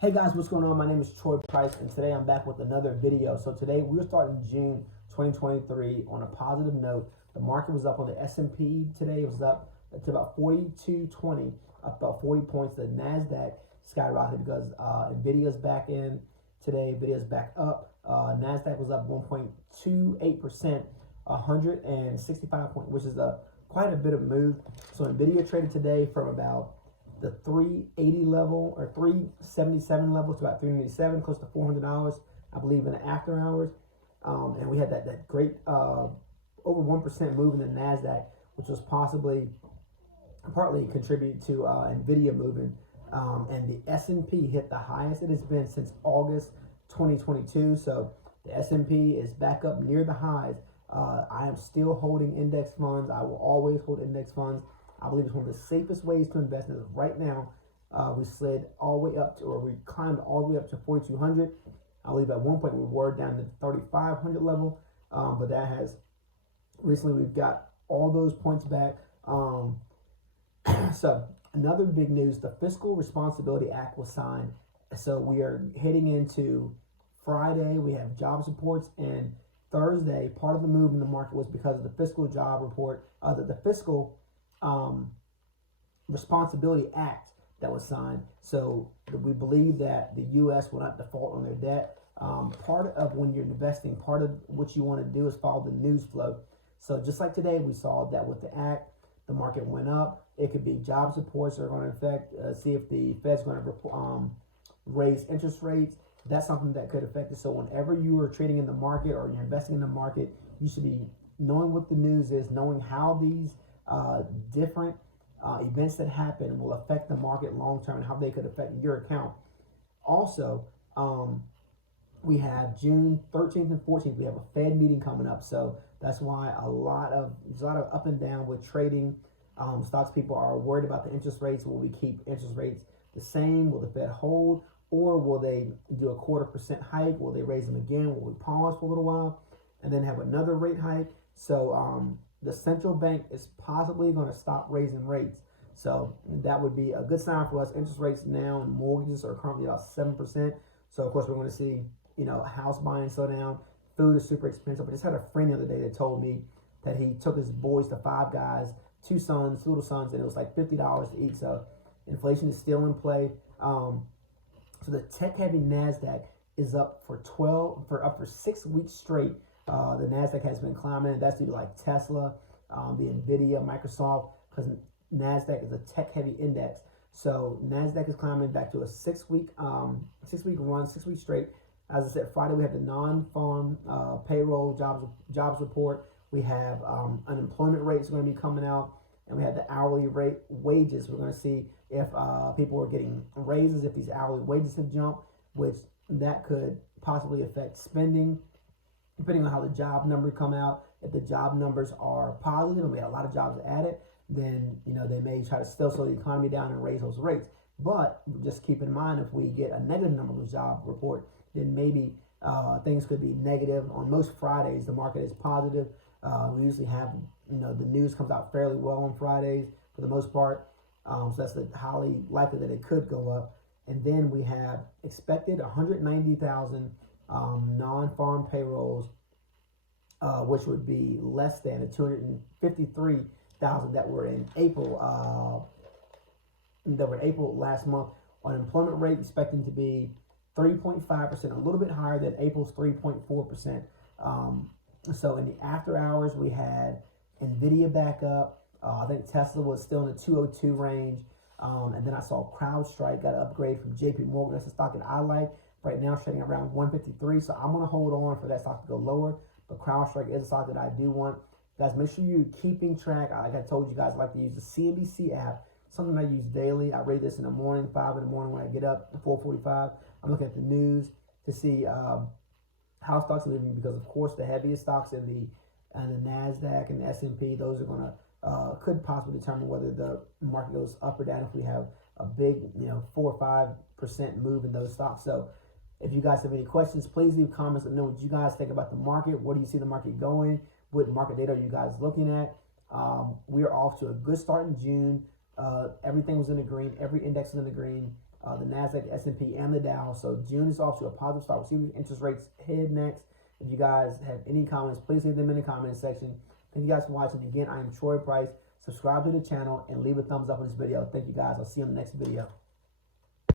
Hey guys, what's going on? My name is Troy Price, and today I'm back with another video. So today we're starting June 2023 on a positive note. The market was up on the S&P today. It was up to about 4220, up about 40 points. The NASDAQ skyrocketed because NVIDIA's back in today. NVIDIA's back up. NASDAQ was up 1.28%, 165 points, which is quite a bit of move. So NVIDIA traded today from about the 380 level or 377 level to about 387, close to $400, I believe, in the after hours. And we had that great over 1% move in the NASDAQ, which was partly contributed to NVIDIA moving. And the S&P hit the highest it has been since August 2022. So the S&P is back up near the highs. I am still holding index funds. I will always hold index funds. I believe it's one of the safest ways to invest in it. Right now, we slid all the way up to, or we climbed all the way up to 4,200. I believe at one point we were down to the 3,500 level, but that has recently we've got all those points back. So another big news: the Fiscal Responsibility Act was signed. So we are heading into Friday. We have jobs reports, and Thursday, part of the move in the market was because of the fiscal job report, the fiscal Responsibility Act that was signed. So we believe that the U.S. will not default on their debt. Part of when you're investing, part of what you want to do is follow the news flow. So just like today, we saw that with the act, the market went up. It could be jobs reports that are going to affect, see if the Fed's going to raise interest rates. That's something that could affect it. So whenever you are trading in the market or you're investing in the market, you should be knowing what the news is, knowing how these different events that happen will affect the market long term and how they could affect your account. Also, we have June 13th and 14th. We have a Fed meeting coming up, so that's why there's a lot of up and down with trading stocks. People are worried about the interest rates. Will we keep interest rates the same? Will the Fed hold, or will they do a 0.25% hike? Will they raise them again? Will we pause for a little while and then have another rate hike? So the central bank is possibly going to stop raising rates. So that would be a good sign for us. Interest rates now and mortgages are currently about 7%. So of course we're going to see, house buying slow down. Food is super expensive. I just had a friend the other day that told me that he took his boys to Five Guys, two little sons, and it was like $50 to eat. So inflation is still in play. So the tech-heavy NASDAQ is up for 6 weeks straight. The NASDAQ has been climbing, and that's due to like Tesla, the NVIDIA, Microsoft, because NASDAQ is a tech-heavy index. So NASDAQ is climbing back to a 6 week run, 6 weeks straight. As I said, Friday we have the non-farm payroll jobs report. We have unemployment rates are going to be coming out, and we have the hourly rate wages. We're going to see if people are getting raises, if these hourly wages have jumped, which that could possibly affect spending, depending on how the job numbers come out. If the job numbers are positive and we have a lot of jobs added, then they may try to still slow the economy down and raise those rates. But just keep in mind, if we get a negative number of job report, then maybe things could be negative. On most Fridays, the market is positive. We usually have, the news comes out fairly well on Fridays for the most part. So that's highly likely that it could go up. And then we have expected 190,000 non-farm payrolls, which would be less than the 253,000 that were in April. Last month. Unemployment rate expecting to be 3.5%, a little bit higher than April's 3.4%. So in the after hours, we had NVIDIA back up. I think Tesla was still in the 202 range. And then I saw CrowdStrike got an upgrade from JP Morgan. That's a stock that I like. Right now, it's trading around 153. So I'm going to hold on for that stock to go lower. But CrowdStrike is a stock that I do want. Guys, make sure you're keeping track. Like I told you guys, I like to use the CNBC app. Something I use daily. I read this in the morning, 5 in the morning when I get up, 4:45. I'm looking at the news to see how stocks are moving, because of course the heaviest stocks in the NASDAQ and the S&P, those are going to could possibly determine whether the market goes up or down if we have a big 4 or 5% move in those stocks. So if you guys have any questions, please leave comments. Let me know what you guys think about the market. Where do you see the market going? What market data are you guys looking at? We are off to a good start in June. Everything was in the green. Every index was in the green. the NASDAQ, S&P, and the Dow. So June is off to a positive start. We'll see where interest rates head next. If you guys have any comments, please leave them in the comments section. Thank you guys for watching. Again, I am Troy Price. Subscribe to the channel and leave a thumbs up on this video. Thank you guys. I'll see you in the next video.